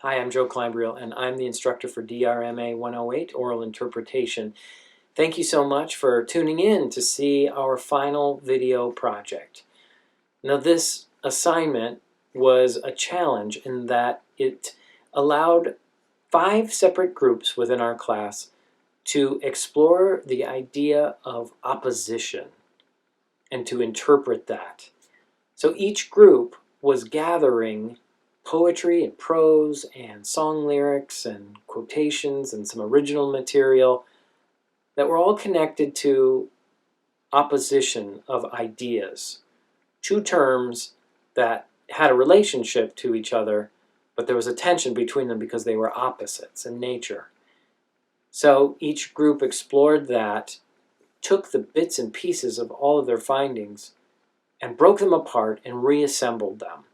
Hi, I'm Joe Kleinbriel, and I'm the instructor for DRMA 108, Oral Interpretation. Thank you so much for tuning in to see our final video project. Now, this assignment was a challenge in that it allowed 5 separate groups within our class to explore the idea of opposition and to interpret that. So each group was gathering poetry and prose and song lyrics and quotations and some original material that were all connected to opposition of ideas. 2 terms that had a relationship to each other, but there was a tension between them because they were opposites in nature. So each group explored that, took the bits and pieces of all of their findings, and broke them apart and reassembled them.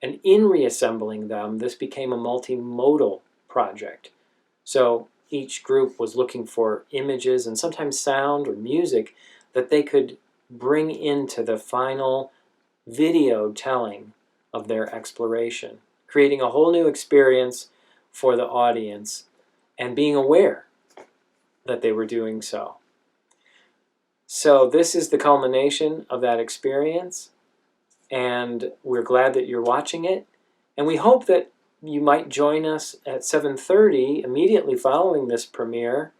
And in reassembling them, this became a multi-modal project. So each group was looking for images and sometimes sound or music that they could bring into the final video telling of their exploration, creating a whole new experience for the audience and being aware that they were doing so. So this is the culmination of that experience, and we're glad that you're watching it, and we hope that you might join us at 7:30 immediately following this premiere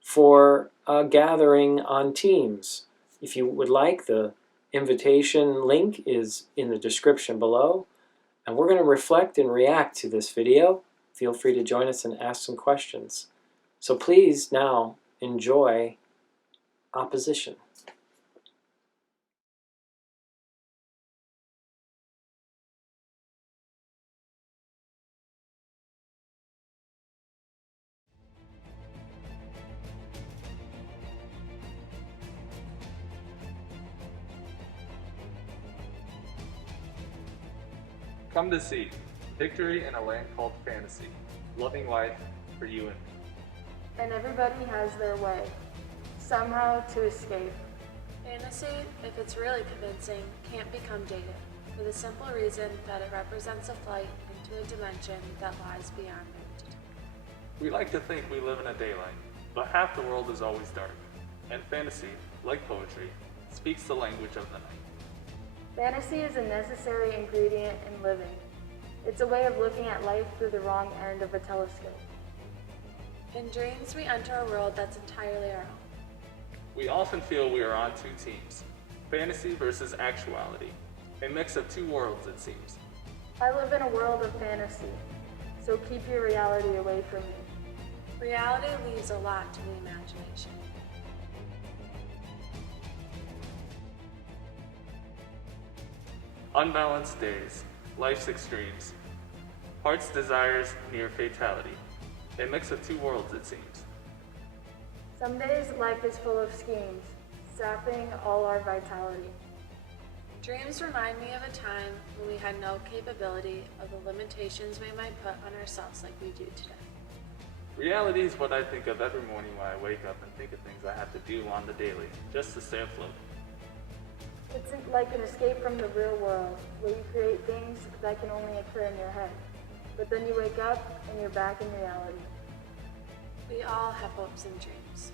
for a gathering on Teams. If you would like, the invitation link is in the description below, and we're going to reflect and react to this video. Feel free to join us and ask some questions. So please now enjoy opposition. Come to see victory in a land called fantasy, loving life for you and me. And everybody has their way, somehow to escape. Fantasy, if it's really convincing, can't become dated, for the simple reason that it represents a flight into a dimension that lies beyond it. We like to think we live in a daylight, but half the world is always dark, and fantasy, like poetry, speaks the language of the night. Fantasy is a necessary ingredient in living. It's a way of looking at life through the wrong end of a telescope. In dreams, we enter a world that's entirely our own. We often feel we are on 2 teams, fantasy versus actuality, a mix of 2 worlds it seems. I live in a world of fantasy, so keep your reality away from me. Reality leaves a lot to the imagination. Unbalanced days, life's extremes, heart's desires near fatality, a mix of 2 worlds it seems. Some days life is full of schemes, sapping all our vitality. Dreams remind me of a time when we had no capability of the limitations we might put on ourselves like we do today. Reality is what I think of every morning when I wake up and think of things I have to do on the daily, just to stay afloat. It's like an escape from the real world, where you create things that can only occur in your head. But then you wake up and you're back in reality. We all have hopes and dreams.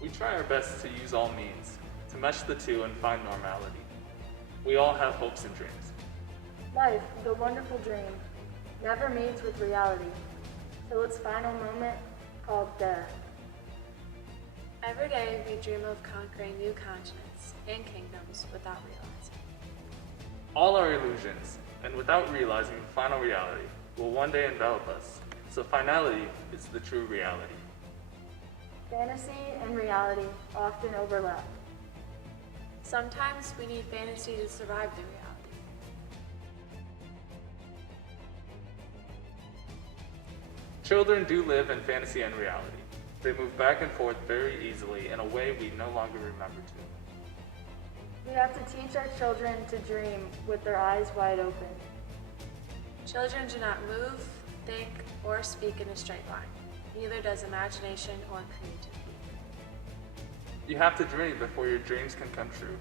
We try our best to use all means, to mesh the 2 and find normality. We all have hopes and dreams. Life, the wonderful dream, never meets with reality, till its final moment called death. Every day we dream of conquering new continents and kingdoms without realizing. All are illusions, and without realizing the final reality, will one day envelop us. So finality is the true reality. Fantasy and reality often overlap. Sometimes we need fantasy to survive the reality. Children do live in fantasy and reality. They move back and forth very easily in a way we no longer remember to. We have to teach our children to dream with their eyes wide open. Children do not move, think, or speak in a straight line. Neither does imagination or creativity. You have to dream before your dreams can come true.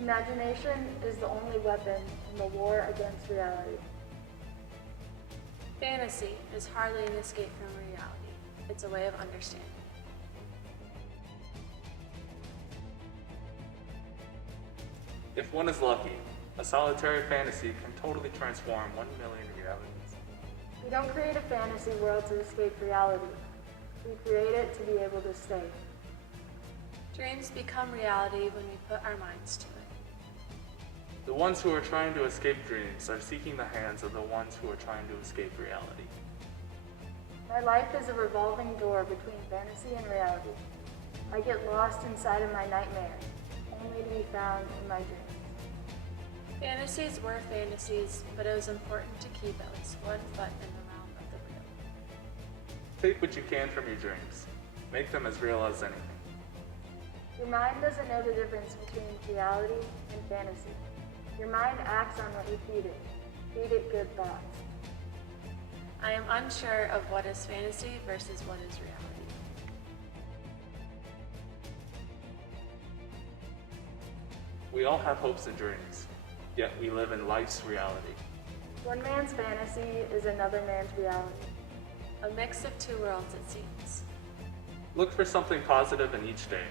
Imagination is the only weapon in the war against reality. Fantasy is hardly an escape from reality. It's a way of understanding. If one is lucky, a solitary fantasy can totally transform 1 million realities. We don't create a fantasy world to escape reality. We create it to be able to stay. Dreams become reality when we put our minds to it. The ones who are trying to escape dreams are seeking the hands of the ones who are trying to escape reality. My life is a revolving door between fantasy and reality. I get lost inside of my nightmares, only to be found in my dreams. Fantasies were fantasies, but it was important to keep at least one foot in the realm of the real. Take what you can from your dreams. Make them as real as anything. Your mind doesn't know the difference between reality and fantasy. Your mind acts on what you feed it. Feed it good thoughts. I am unsure of what is fantasy versus what is reality. We all have hopes and dreams, yet we live in life's reality. One man's fantasy is another man's reality. A mix of two worlds, it seems. Look for something positive in each day,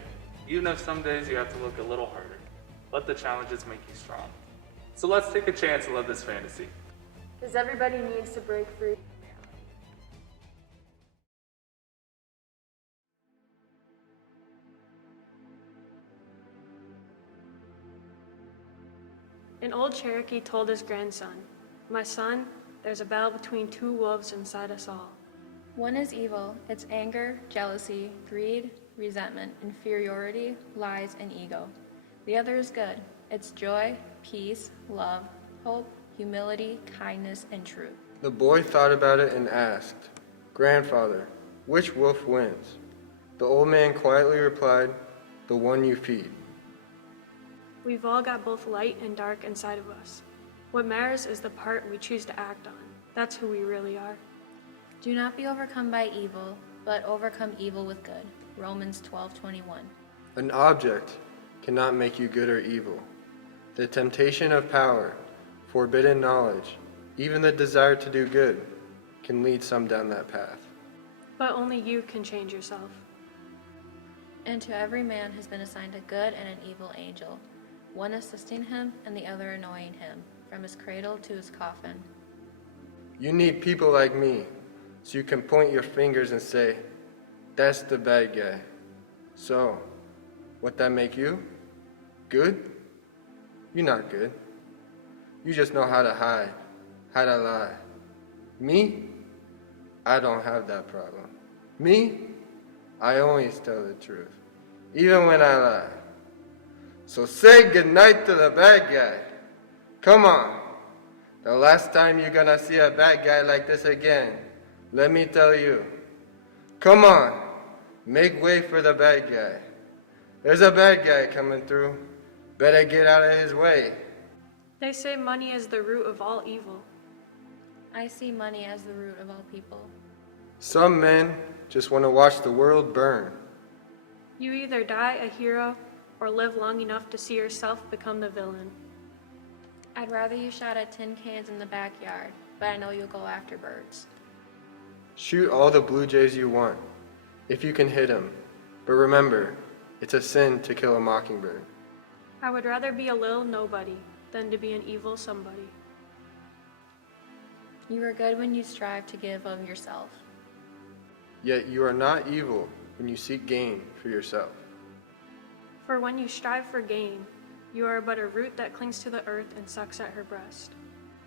even if some days you have to look a little harder. Let the challenges make you strong. So let's take a chance and live this fantasy. Because everybody needs to break free from reality. An old Cherokee told his grandson, "My son, there's a battle between two wolves inside us all. One is evil. It's anger, jealousy, greed, resentment, inferiority, lies, and ego. The other is good. It's joy, peace, love, hope, humility, kindness, and truth." The boy thought about it and asked, "Grandfather, which wolf wins?" The old man quietly replied, "The one you feed." We've all got both light and dark inside of us. What matters is the part we choose to act on. That's who we really are. Do not be overcome by evil, but overcome evil with good. Romans 12:21. An object cannot make you good or evil. The temptation of power, forbidden knowledge, even the desire to do good can lead some down that path. But only you can change yourself. And to every man has been assigned a good and an evil angel, one assisting him and the other annoying him, from his cradle to his coffin. You need people like me, so you can point your fingers and say, "That's the bad guy." So, what that make you? Good? You're not good. You just know how to hide, how to lie. Me? I don't have that problem. Me? I always tell the truth, even when I lie. So say goodnight to the bad guy. Come on. The last time you're gonna see a bad guy like this again, let me tell you. Come on. Make way for the bad guy. There's a bad guy coming through. Better get out of his way. They say money is the root of all evil. I see money as the root of all people. Some men just want to watch the world burn. You either die a hero or live long enough to see yourself become the villain. I'd rather you shot at tin cans in the backyard, but I know you'll go after birds. Shoot all the blue jays you want, if you can hit them. But remember, it's a sin to kill a mockingbird. I would rather be a little nobody than to be an evil somebody. You are good when you strive to give of yourself. Yet you are not evil when you seek gain for yourself. For when you strive for gain, you are but a root that clings to the earth and sucks at her breast.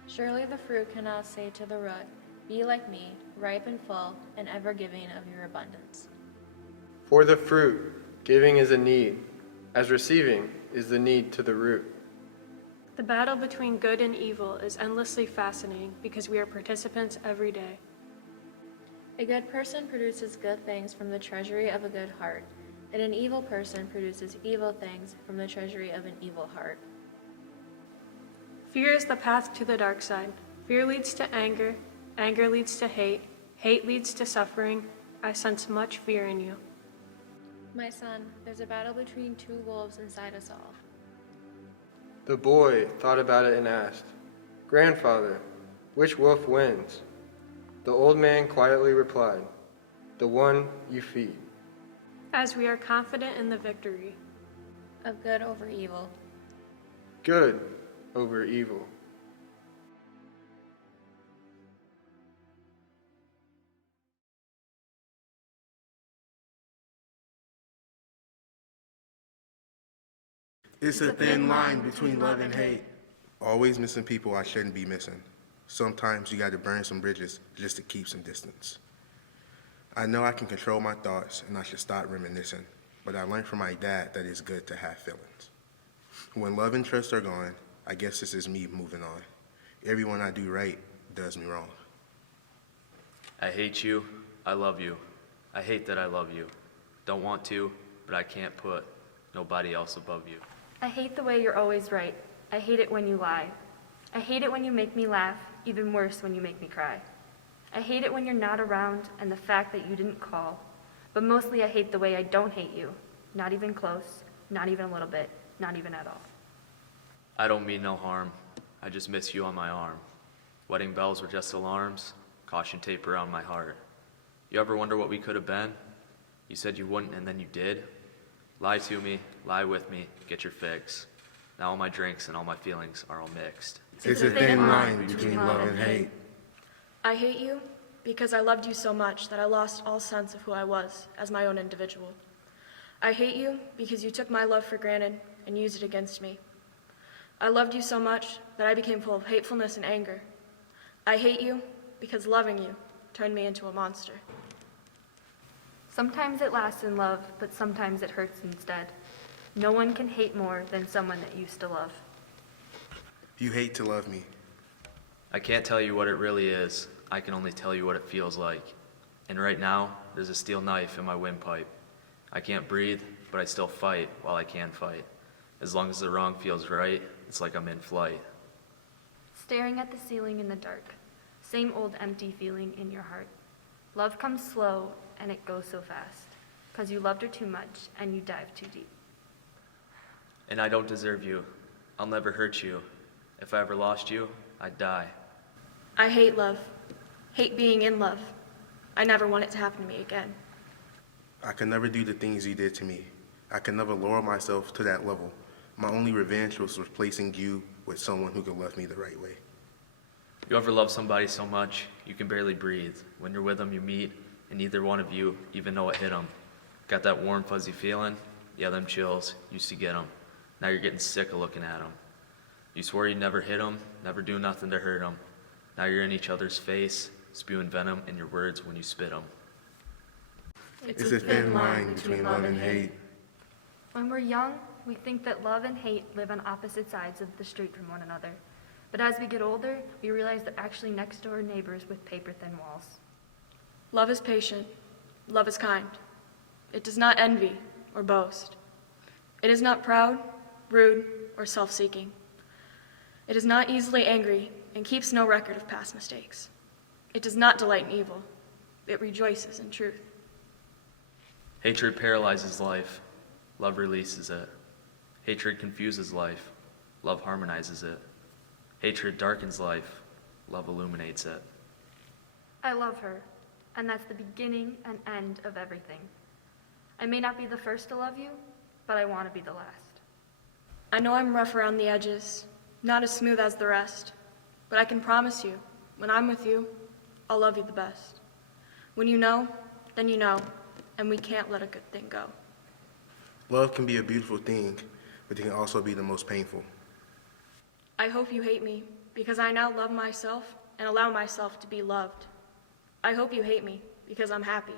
Surely the fruit cannot say to the root, "Be like me, ripe and full, and ever giving of your abundance." For the fruit, giving is a need, as receiving is the need to the root. The battle between good and evil is endlessly fascinating because we are participants every day. A good person produces good things from the treasury of a good heart, and an evil person produces evil things from the treasury of an evil heart. Fear is the path to the dark side. Fear leads to anger. Anger leads to hate. Hate leads to suffering. I sense much fear in you. My son, there's a battle between two wolves inside us all. The boy thought about it and asked, "Grandfather, which wolf wins?" The old man quietly replied, "The one you feed." As we are confident in the victory Of good over evil. Good over evil. It's a thin line between love and hate. Always missing people I shouldn't be missing. Sometimes you gotta burn some bridges just to keep some distance. I know I can control my thoughts and I should stop reminiscing, but I learned from my dad that it's good to have feelings. When love and trust are gone, I guess this is me moving on. Everyone I do right does me wrong. I hate you, I love you. I hate that I love you. Don't want to, but I can't put nobody else above you. I hate the way you're always right. I hate it when you lie. I hate it when you make me laugh, even worse when you make me cry. I hate it when you're not around and the fact that you didn't call. But mostly I hate the way I don't hate you. Not even close, not even a little bit, not even at all. I don't mean no harm. I just miss you on my arm. Wedding bells were just alarms, caution tape around my heart. You ever wonder what we could have been? You said you wouldn't and then you did. Lie to me, lie with me, get your fix. Now all my drinks and all my feelings are all mixed. It's a thin line between love and hate. I hate you because I loved you so much that I lost all sense of who I was as my own individual. I hate you because you took my love for granted and used it against me. I loved you so much that I became full of hatefulness and anger. I hate you because loving you turned me into a monster. Sometimes it lasts in love, but sometimes it hurts instead. No one can hate more than someone that used to love. You hate to love me. I can't tell you what it really is. I can only tell you what it feels like. And right now, there's a steel knife in my windpipe. I can't breathe, but I still fight while I can fight. As long as the wrong feels right, it's like I'm in flight. Staring at the ceiling in the dark. Same old empty feeling in your heart. Love comes slow and it goes so fast. 'Cause you loved her too much and you dive too deep. And I don't deserve you. I'll never hurt you. If I ever lost you, I'd die. I hate love. Hate being in love. I never want it to happen to me again. I could never do the things you did to me. I could never lower myself to that level. My only revenge was replacing you with someone who could love me the right way. You ever love somebody so much, you can barely breathe. When you're with them, you meet, and neither one of you even know it hit them. Got that warm, fuzzy feeling? Yeah, them chills. Used to get them. Now you're getting sick of looking at them. You swore you'd never hit them, never do nothing to hurt them. Now you're in each other's face, spewing venom in your words when you spit them. It's a thin line between love and hate. When we're young, we think that love and hate live on opposite sides of the street from one another. But as we get older, we realize they're actually next door neighbors with paper-thin walls. Love is patient. Love is kind. It does not envy or boast. It is not proud, rude, or self-seeking. It is not easily angry and keeps no record of past mistakes. It does not delight in evil. It rejoices in truth. Hatred paralyzes life. Love releases it. Hatred confuses life. Love harmonizes it. Hatred darkens life. Love illuminates it. I love her, and that's the beginning and end of everything. I may not be the first to love you, but I want to be the last. I know I'm rough around the edges, not as smooth as the rest, but I can promise you, when I'm with you, I'll love you the best. When you know, then you know, and we can't let a good thing go. Love can be a beautiful thing, but it can also be the most painful. I hope you hate me, because I now love myself and allow myself to be loved. I hope you hate me, because I'm happy.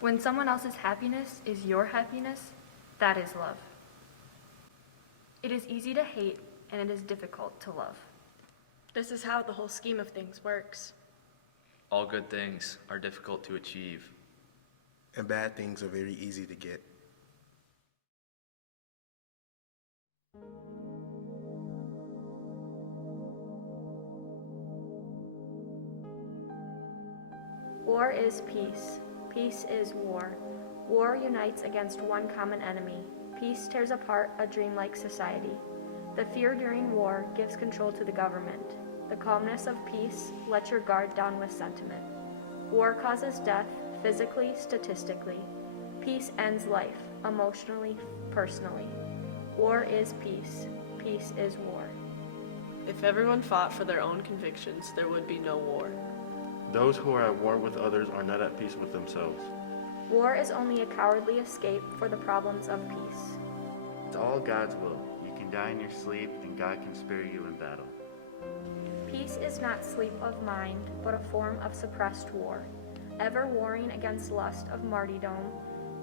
When someone else's happiness is your happiness, that is love. It is easy to hate, and it is difficult to love. This is how the whole scheme of things works. All good things are difficult to achieve. And bad things are very easy to get. War is peace. Peace is war. War unites against one common enemy. Peace tears apart a dreamlike society. The fear during war gives control to the government. The calmness of peace lets your guard down with sentiment. War causes death, physically, statistically. Peace ends life, emotionally, personally. War is peace. Peace is war. If everyone fought for their own convictions, there would be no war. Those who are at war with others are not at peace with themselves. War is only a cowardly escape for the problems of peace. It's all God's will. You can die in your sleep, and God can spare you in battle. Peace is not sleep of mind, but a form of suppressed war, ever warring against lust of martyrdom,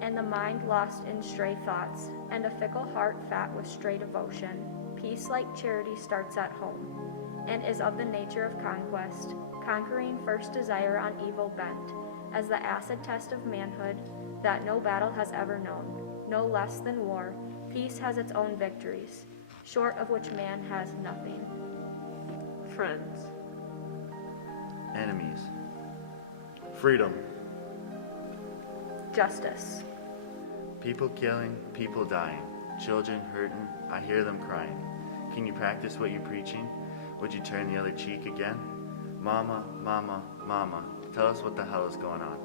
and the mind lost in stray thoughts, and a fickle heart fat with stray devotion. Peace, like charity, starts at home, and is of the nature of conquest, conquering first desire on evil bent, as the acid test of manhood that no battle has ever known. No less than war, peace has its own victories, short of which man has nothing. Friends. Enemies. Freedom. Justice. People killing, people dying, children hurting, I hear them crying. Can you practice what you're preaching? Would you turn the other cheek again? Mama, mama, mama, tell us what the hell is going on.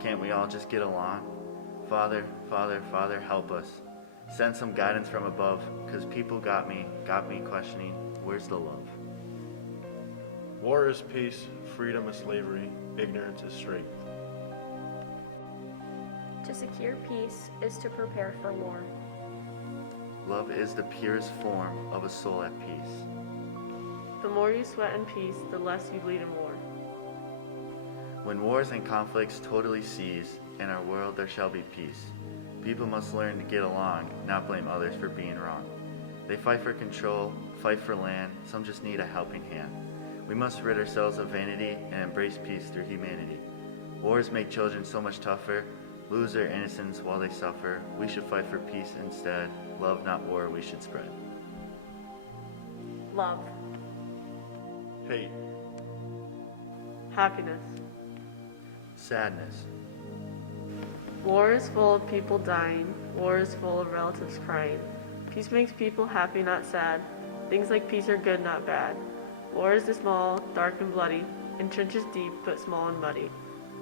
Can't we all just get along? Father, Father, Father, help us. Send some guidance from above, 'cause people got me questioning, where's the love? War is peace, freedom is slavery, ignorance is strength. To secure peace is to prepare for war. Love is the purest form of a soul at peace. The more you sweat in peace, the less you bleed in war. When wars and conflicts totally cease, in our world there shall be peace. People must learn to get along, not blame others for being wrong. They fight for control, fight for land, some just need a helping hand. We must rid ourselves of vanity and embrace peace through humanity. Wars make children so much tougher, lose their innocence while they suffer. We should fight for peace instead. Love, not war, we should spread. Love. Hate. Happiness. Sadness. War is full of people dying. War is full of relatives crying. Peace makes people happy, not sad. Things like peace are good, not bad. War is the small, dark and bloody, and trenches deep, but small and muddy.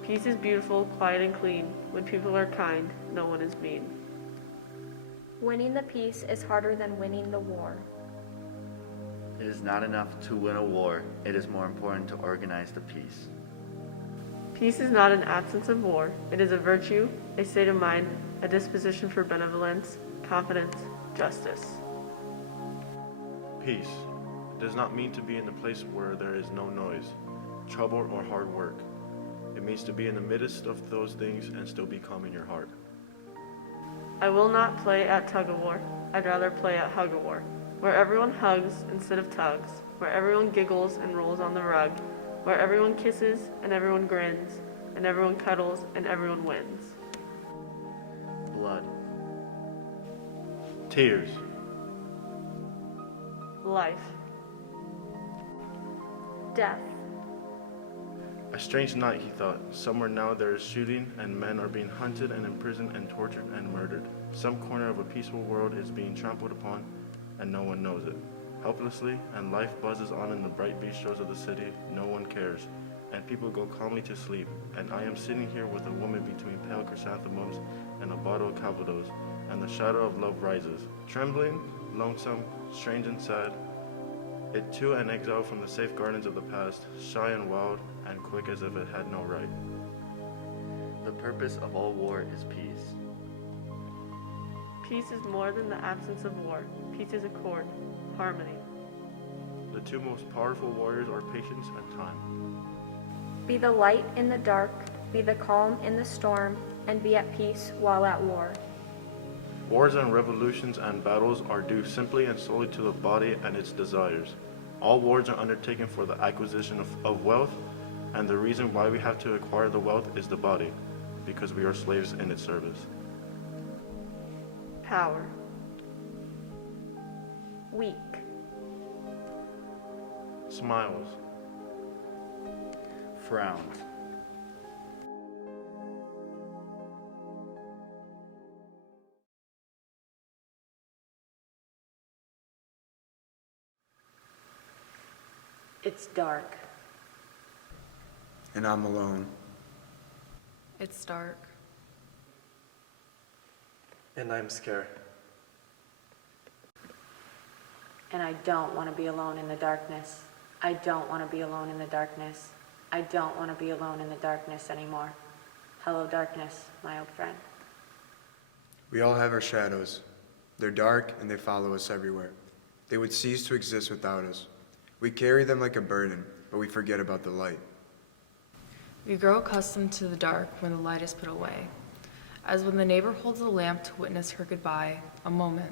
Peace is beautiful, quiet and clean. When people are kind, no one is mean. Winning the peace is harder than winning the war. It is not enough to win a war. It is more important to organize the peace. Peace is not an absence of war. It is a virtue, a state of mind, a disposition for benevolence, confidence, justice. Peace. It does not mean to be in a place where there is no noise, trouble, or hard work. It means to be in the midst of those things and still be calm in your heart. I will not play at tug-of-war. I'd rather play at hug-of-war, where everyone hugs instead of tugs, where everyone giggles and rolls on the rug, where everyone kisses and everyone grins, and everyone cuddles and everyone wins. Blood. Tears. Life. Death. A strange night, he thought. Somewhere now there is shooting, and men are being hunted and imprisoned and tortured and murdered. Some corner of a peaceful world is being trampled upon, and no one knows it. Helplessly, and life buzzes on in the bright bistros of the city, no one cares, and people go calmly to sleep, and I am sitting here with a woman between pale chrysanthemums and a bottle of Calvados, and the shadow of love rises, trembling, lonesome, strange and sad. It too an exile from the safe gardens of the past, shy and wild, and quick as if it had no right. The purpose of all war is peace. Peace is more than the absence of war. Peace is accord, harmony. The two most powerful warriors are patience and time. Be the light in the dark, be the calm in the storm, and be at peace while at war. Wars and revolutions and battles are due simply and solely to the body and its desires. All wars are undertaken for the acquisition of wealth, and the reason why we have to acquire the wealth is the body, because we are slaves in its service. Power. Weak. Smiles. Frowns. It's dark. And I'm alone. It's dark. And I'm scared. And I don't want to be alone in the darkness. I don't want to be alone in the darkness. I don't want to be alone in the darkness anymore. Hello, darkness, my old friend. We all have our shadows. They're dark and they follow us everywhere. They would cease to exist without us. We carry them like a burden, but we forget about the light. We grow accustomed to the dark when the light is put away. As when the neighbor holds a lamp to witness her goodbye, a moment.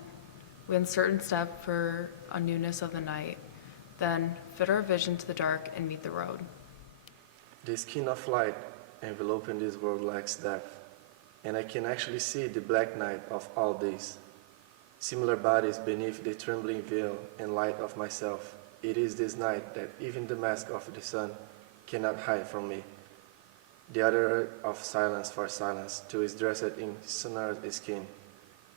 We uncertain step for a newness of the night, then fit our vision to the dark and meet the road. The skin of light enveloping this world lacks depth, and I can actually see the black night of all days. Similar bodies beneath the trembling veil and light of myself. It is this night that even the mask of the sun cannot hide from me. The other of silence for silence, too, is dressed in sonorous skin,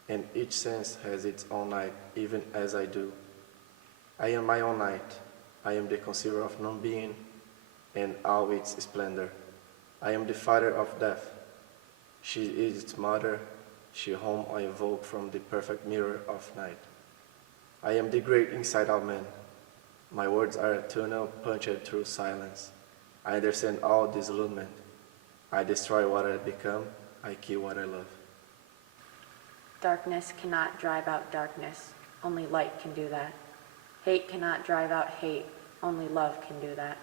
and each sense has its own night, even as I do. I am my own night. I am the conceiver of non-being and all its splendor. I am the father of death. She is its mother, she whom I evoke from the perfect mirror of night. I am the great inside-out man. My words are a tunnel punched through silence. I understand all disillusionment. I destroy what I become, I kill what I love. Darkness cannot drive out darkness. Only light can do that. Hate cannot drive out hate. Only love can do that.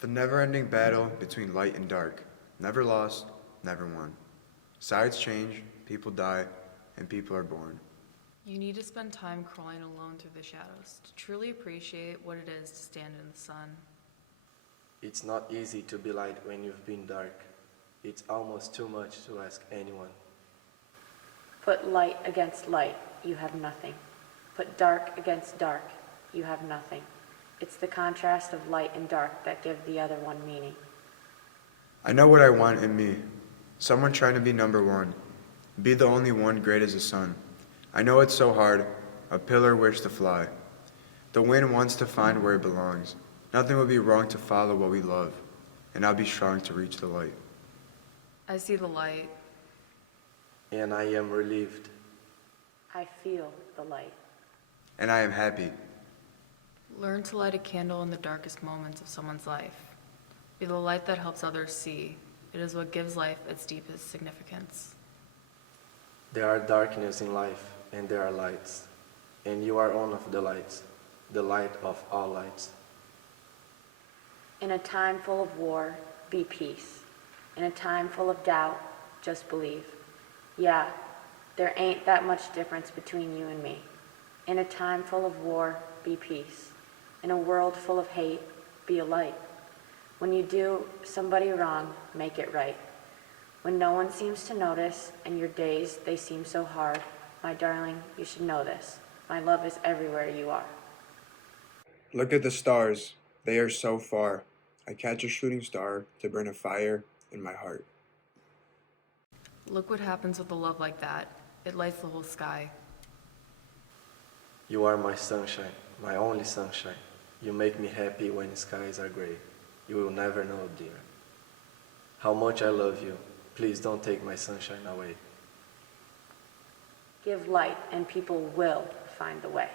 The never-ending battle between light and dark. Never lost, never won. Sides change, people die, and people are born. You need to spend time crawling alone through the shadows to truly appreciate what it is to stand in the sun. It's not easy to be light when you've been dark. It's almost too much to ask anyone. Put light against light, you have nothing. Put dark against dark, you have nothing. It's the contrast of light and dark that give the other one meaning. I know what I want in me. Someone trying to be number one. Be the only one great as the sun. I know it's so hard, a pillar wish to fly. The wind wants to find where it belongs. Nothing would be wrong to follow what we love, and I'll be strong to reach the light. I see the light. And I am relieved. I feel the light. And I am happy. Learn to light a candle in the darkest moments of someone's life. Be the light that helps others see. It is what gives life its deepest significance. There are darkness in life, and there are lights. And you are one of the lights, the light of all lights. In a time full of war, be peace. In a time full of doubt, just believe. Yeah, there ain't that much difference between you and me. In a time full of war, be peace. In a world full of hate, be a light. When you do somebody wrong, make it right. When no one seems to notice, and your days, they seem so hard, my darling, you should know this. My love is everywhere you are. Look at the stars. They are so far. I catch a shooting star to burn a fire in my heart. Look what happens with a love like that. It lights the whole sky. You are my sunshine, my only sunshine. You make me happy when the skies are gray. You will never know, dear, how much I love you. Please don't take my sunshine away. Give light and people will find the way.